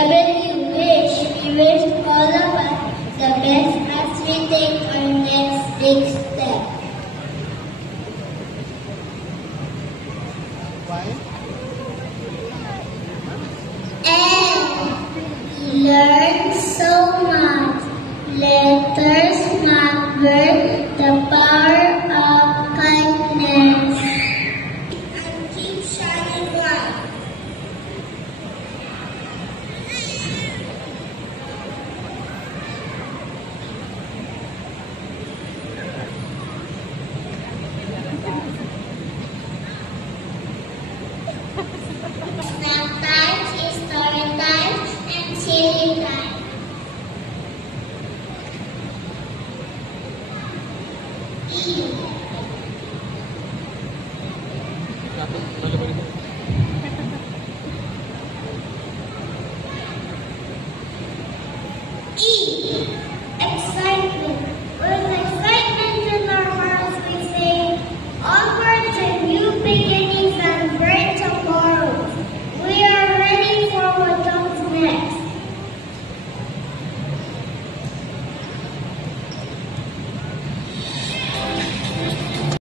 Family wish. We wish all of us the best as we take our next big step. And we learn so much. Letters, number, the power of kindness. And keep shining bright. Snack time, story time, and chilling time. E.